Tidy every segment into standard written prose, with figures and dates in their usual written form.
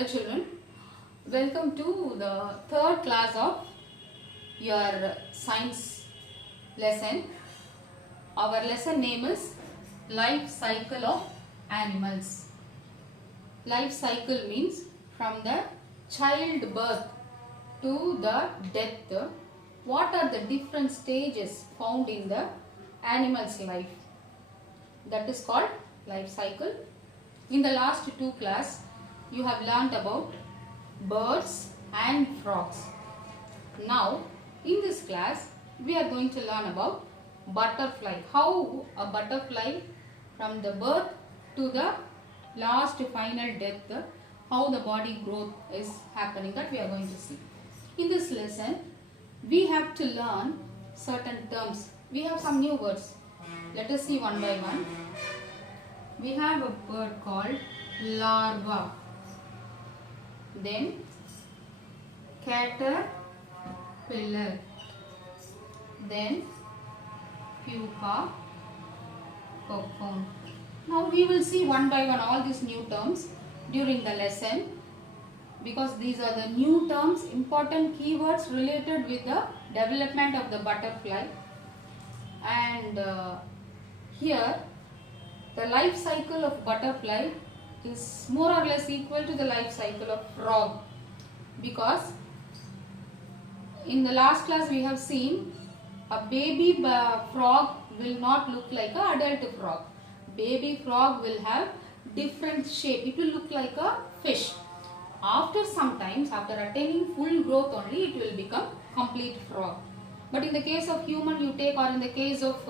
Hello children, welcome to the third class of your science lesson. Our lesson name is Life Cycle of Animals. Life cycle means from the childbirth to the death, what are the different stages found in the animal's life. That is called life cycle. In the last two class, you have learnt about birds and frogs. Now, in this class, we are going to learn about butterfly. How a butterfly from the birth to the last final death, how the body growth is happening, that we are going to see. In this lesson, we have to learn certain terms. We have some new words. Let us see one by one. We have a bird called larva, then caterpillar, then pupa, cocoon. Now we will see one by one all these new terms during the lesson, because these are the new terms, important keywords related with the development of the butterfly. And here the life cycle of butterfly is more or less equal to the life cycle of frog, because in the last class we have seen a baby frog will not look like an adult frog. Baby frog will have different shape. It will look like a fish. After sometimes, after attaining full growth only, it will become complete frog. But in the case of human you take, or in the case of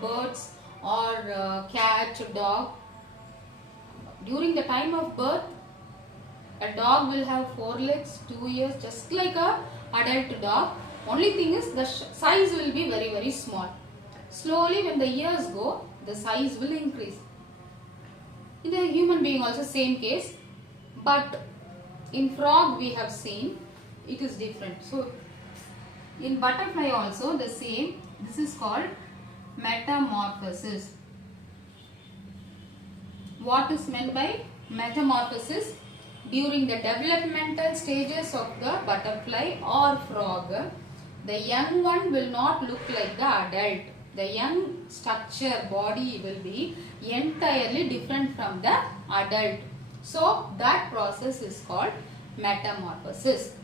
birds or cat, dog, during the time of birth, a dog will have 4 legs, 2 ears, just like a adult dog. Only thing is the size will be very, very small. Slowly when the years go, the size will increase. In the human being also same case, but in frog we have seen it is different. So in butterfly also the same. This is called metamorphosis. What is meant by metamorphosis? During the developmental stages of the butterfly or frog, the young one will not look like the adult. The young structure, body will be entirely different from the adult. So that process is called metamorphosis.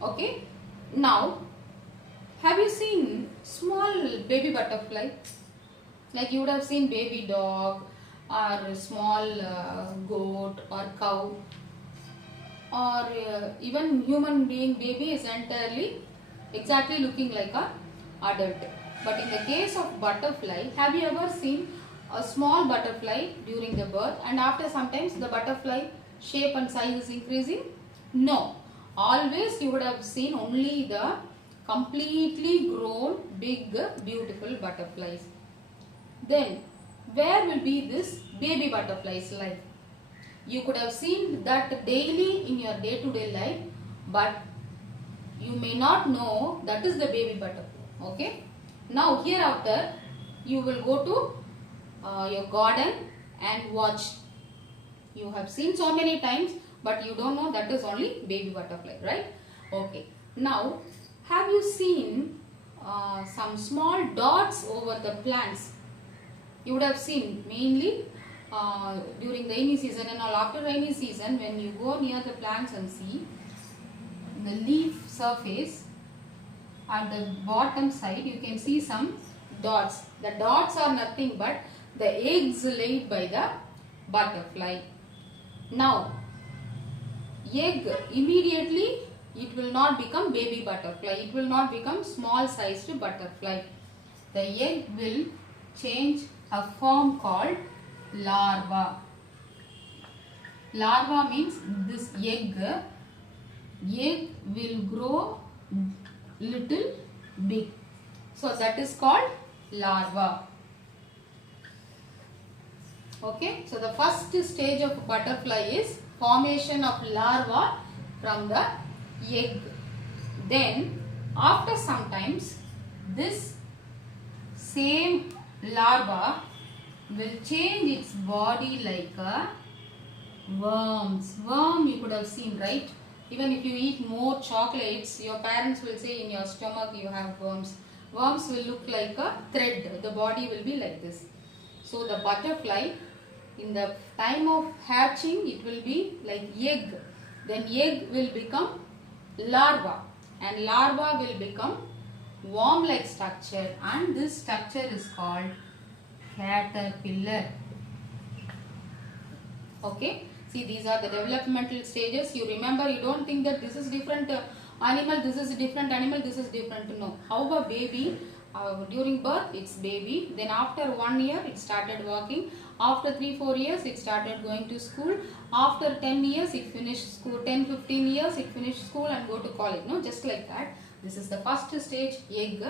Okay. Now, have you seen small baby butterfly? Like you would have seen baby dog or small goat or cow, or even human being baby is entirely exactly looking like a adult. But in the case of butterfly, have you ever seen a small butterfly during the birth and after sometimes the butterfly shape and size is increasing? No. Always you would have seen only the completely grown big beautiful butterflies. Then where will be this baby butterfly's life? You could have seen that daily in your day-to-day life, but you may not know that is the baby butterfly. Okay. Now hereafter you will go to your garden and watch. You have seen so many times, but you don't know that is only baby butterfly, right? Okay. Now have you seen some small dots over the plants? You would have seen mainly during the rainy season and all. After rainy season, when you go near the plants and see the leaf surface, at the bottom side you can see some dots. The dots are nothing but the eggs laid by the butterfly. Now egg, immediately it will not become baby butterfly. It will not become small sized butterfly. The egg will change a form called larva. Larva means this egg will grow little big. So that is called larva. Okay. So the first stage of butterfly is formation of larva from the egg. Then after sometimes this same larva will change its body like a Worms. Worm you could have seen, right? Even if you eat more chocolates, your parents will say in your stomach you have worms. Worms will look like a thread. The body will be like this. So the butterfly, in the time of hatching, it will be like egg. Then egg will become larva. And larva will become worm-like structure. And this structure is called caterpillar. Okay. See, these are the developmental stages. You remember, you don't think that this is different animal, this is different animal, this is different. No. How a baby, during birth, it's baby. Then after 1 year, it started walking. After 3-4 years, it started going to school. After 10 years, it finished school. 10-15 years, it finished school and go to college. No, just like that. This is the first stage, egg.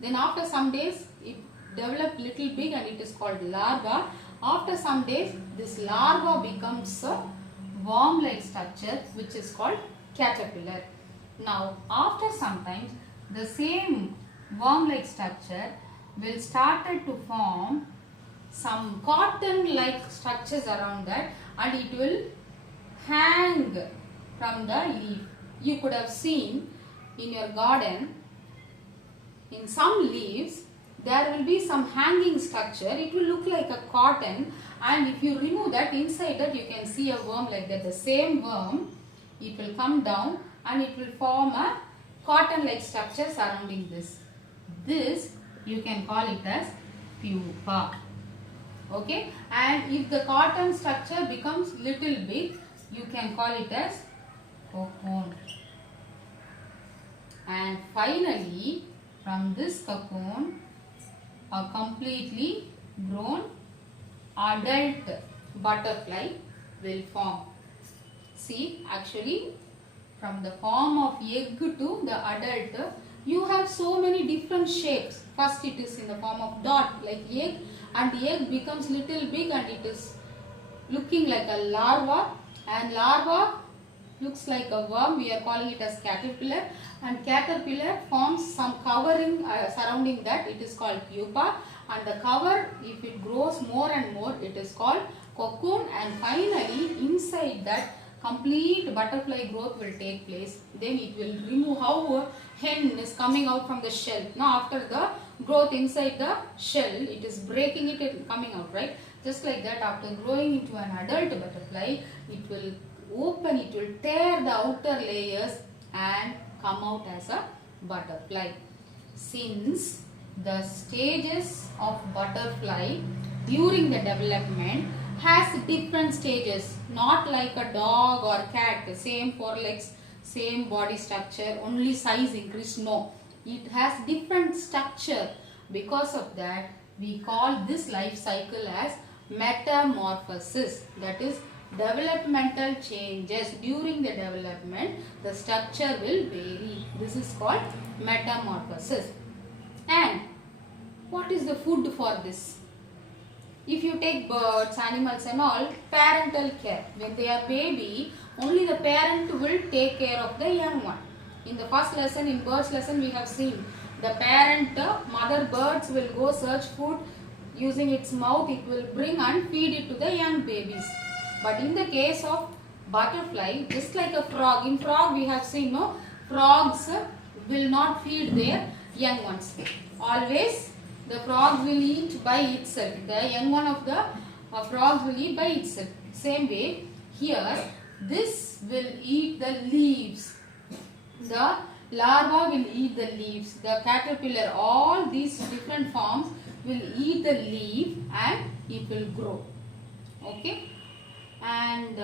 Then after some days, it developed little big and it is called larva. After some days, this larva becomes a worm-like structure which is called caterpillar. Now, after some time, the same worm-like structure will start to form some cotton-like structures around that, and it will hang from the leaf. You could have seen in your garden, in some leaves, there will be some hanging structure. It will look like a cotton, and if you remove that, inside that you can see a worm like that. The same worm, it will come down and it will form a cotton-like structure surrounding this. This you can call it as pupa. Okay, and if the cotton structure becomes little big, you can call it as cocoon. And finally, from this cocoon, a completely grown adult butterfly will form. See, actually, from the form of egg to the adult, you have so many different shapes. First it is in the form of dot like egg, and the egg becomes little big and it is looking like a larva, and larva looks like a worm. We are calling it as caterpillar, and caterpillar forms some covering surrounding that. It is called pupa, and the cover, if it grows more and more, it is called cocoon, and finally inside that complete butterfly growth will take place. Then it will remove how a hen is coming out from the shell. Now after the growth inside the shell, it is breaking it and coming out, right? Just like that, after growing into an adult butterfly, it will open, it will tear the outer layers and come out as a butterfly. Since the stages of butterfly during the development has different stages, not like a dog or cat, the same 4 legs, same body structure, only size increase. No, it has different structure. Because of that, we call this life cycle as metamorphosis. That is, developmental changes. During the development, the structure will vary. This is called metamorphosis. And what is the food for this? If you take birds, animals and all, parental care. When they are baby, only the parent will take care of the young one. In the first lesson, in birds lesson, we have seen the parent, mother birds will go search food using its mouth. It will bring and feed it to the young babies. But in the case of butterfly, just like a frog, in frog we have seen, no, frogs will not feed their young ones. Always the frog will eat by itself. The young one of the frogs will eat by itself. Same way, here this will eat the leaves. The larva will eat the leaves. The caterpillar, all these different forms will eat the leaf and it will grow. Okay. And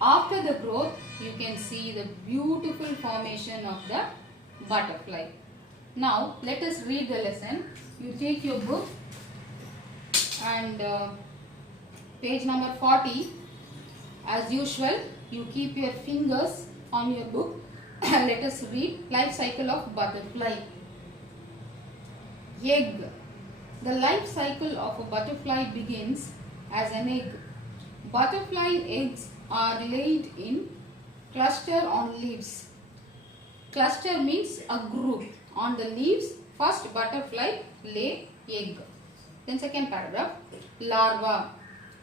after the growth, you can see the beautiful formation of the butterfly. Now, let us read the lesson. You take your book and page number 40. As usual, you keep your fingers on your book and let us read life cycle of butterfly. Egg. The life cycle of a butterfly begins as an egg. Butterfly eggs are laid in cluster on leaves. Cluster means a group. On the leaves, first butterfly lay egg. Then second paragraph, larva.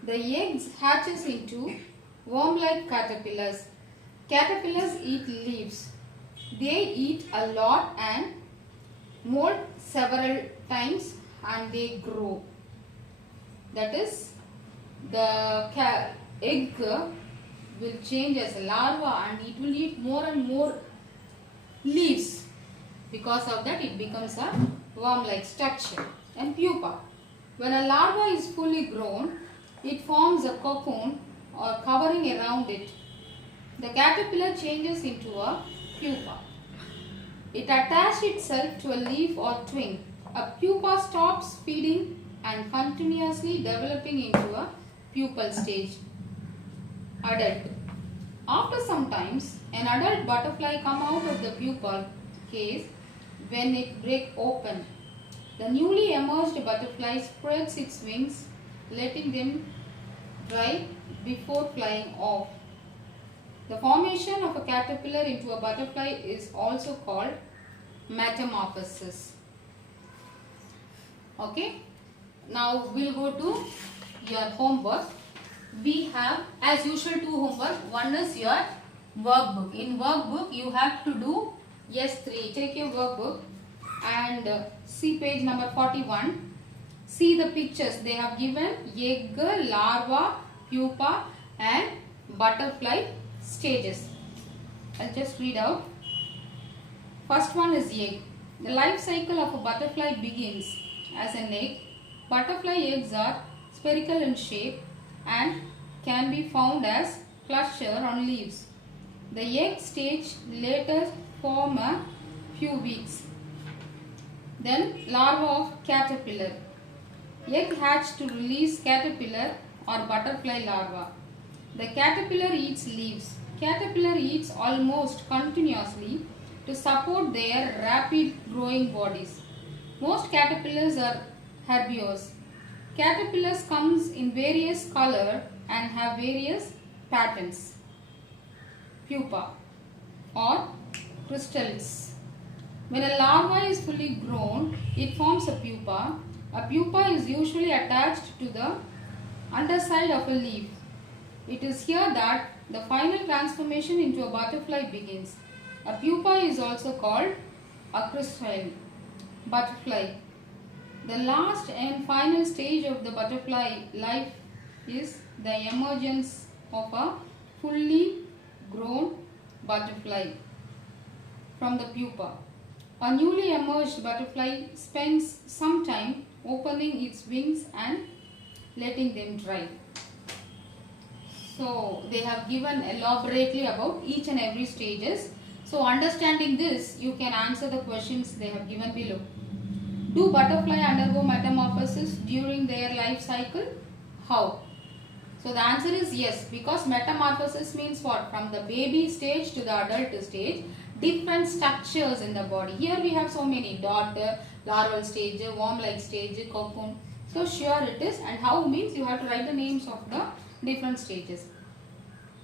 The eggs hatches into worm-like caterpillars. Caterpillars eat leaves. They eat a lot and molt several times and they grow. That is, the egg will change as a larva and it will eat more and more leaves. Because of that, it becomes a worm-like structure. And pupa. When a larva is fully grown, it forms a cocoon or covering around it. The caterpillar changes into a pupa. It attaches itself to a leaf or twig. A pupa stops feeding and continuously developing into a pupal stage. Adult. After some time, an adult butterfly comes out of the pupal case when it breaks open. The newly emerged butterfly spreads its wings, letting them dry before flying off. The formation of a caterpillar into a butterfly is also called metamorphosis. Okay. Now we'll go to your homework. We have as usual two homework. One is your workbook. In workbook you have to do S3. Take your workbook and see page number 41. See the pictures. They have given egg, larva, pupa and butterfly stages. I'll just read out. First one is egg. The life cycle of a butterfly begins as an egg. Butterfly eggs are spherical in shape and can be found as cluster on leaves. The egg stage later form a few weeks. Then larva of caterpillar. Egg hatch to release caterpillar or butterfly larva. The caterpillar eats leaves. Caterpillar eats almost continuously to support their rapid growing bodies. Most caterpillars are herbivores. Caterpillars comes in various color and have various patterns. Pupa or crystals. When a larva is fully grown, it forms a pupa. A pupa is usually attached to the underside of a leaf. It is here that the final transformation into a butterfly begins. A pupa is also called a chrysalis. Butterfly. The last and final stage of the butterfly life is the emergence of a fully grown butterfly from the pupa. A newly emerged butterfly spends some time opening its wings and letting them dry. So they have given elaborately about each and every stages. So understanding this, you can answer the questions they have given below. Do butterfly undergo metamorphosis during their life cycle? How? So the answer is yes, because metamorphosis means what? From the baby stage to the adult stage, different structures in the body. Here we have so many: daughter, larval stage, worm-like stage, cocoon. So sure it is. And how means you have to write the names of the different stages.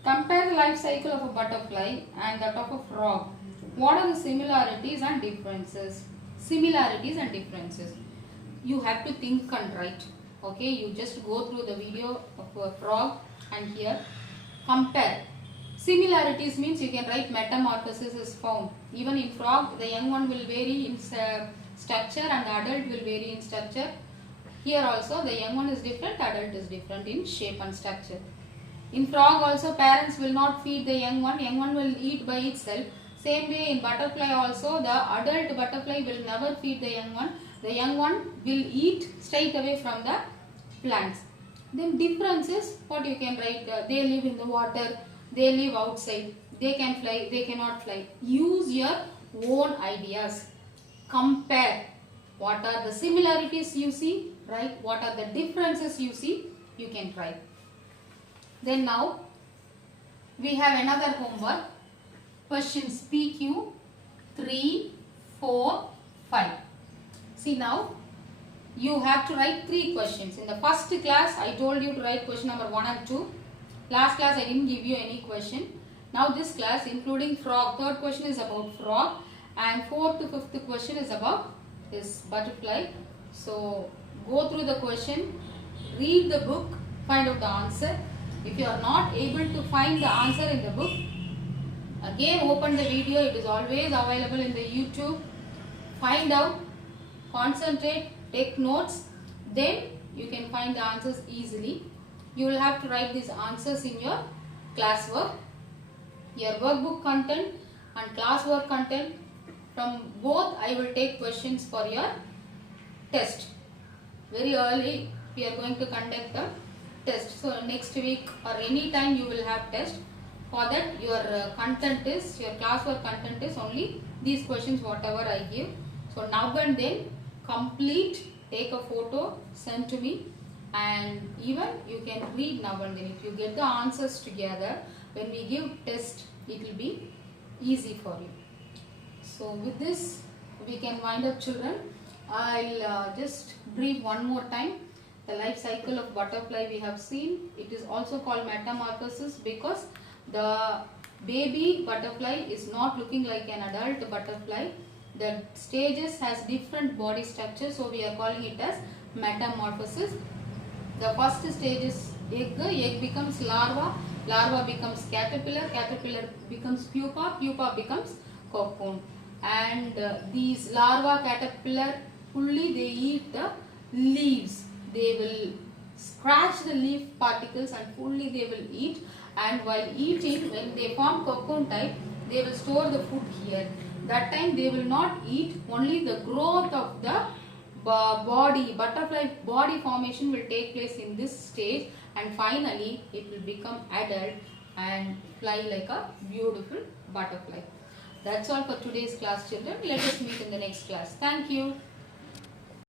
Compare the life cycle of a butterfly and that of a frog. What are the similarities and differences? Similarities and differences. You have to think and write. Okay, you just go through the video of a frog and here compare. Similarities means you can write metamorphosis is found. Even in frog, the young one will vary in structure and the adult will vary in structure. Here also the young one is different, adult is different in shape and structure. In frog also parents will not feed the young one will eat by itself. Same way in butterfly also, the adult butterfly will never feed the young one will eat straight away from the plants. Then differences, what you can write, they live in the water, they live outside, they can fly, they cannot fly. Use your own ideas. Compare. What are the similarities you see, right? What are the differences you see, you can try. Then now, we have another homework. Questions PQ 3, 4, 5. See now, you have to write 3 questions. In the first class, I told you to write question number 1 and 2. Last class, I didn't give you any question. Now this class, including frog, third question is about frog and 4th to 5th question is about this butterfly. So, go through the question, read the book find out the answer. If you are not able to find the answer in the book, again open the video. It is always available in the YouTube. Find out, concentrate, take notes, then you can find the answers easily. You will have to write these answers in your classwork. Your workbook content and classwork content, from both I will take questions for your test. Very early we are going to conduct the test. So next week or any time you will have test. For that your content is, your classwork content is only these questions whatever I give. So now and then complete, take a photo, send to me, and even you can read now and then. If you get the answers together, when we give test, it will be easy for you. So with this we can wind up, children. I'll just brief one more time. The life cycle of butterfly we have seen. It is also called metamorphosis because the baby butterfly is not looking like an adult butterfly. The stages has different body structure, so we are calling it as metamorphosis. The first stage is egg. Egg becomes larva. Larva becomes caterpillar. Caterpillar becomes pupa. Pupa becomes cocoon. And these larva, caterpillar, fully they eat the leaves. They will scratch the leaf particles and fully they will eat. And while eating, when they form cocoon type, they will store the food here. That time they will not eat, only the growth of the body, butterfly body formation will take place in this stage, and finally it will become adult and fly like a beautiful butterfly. That's all for today's class, children. Let us meet in the next class. Thank you.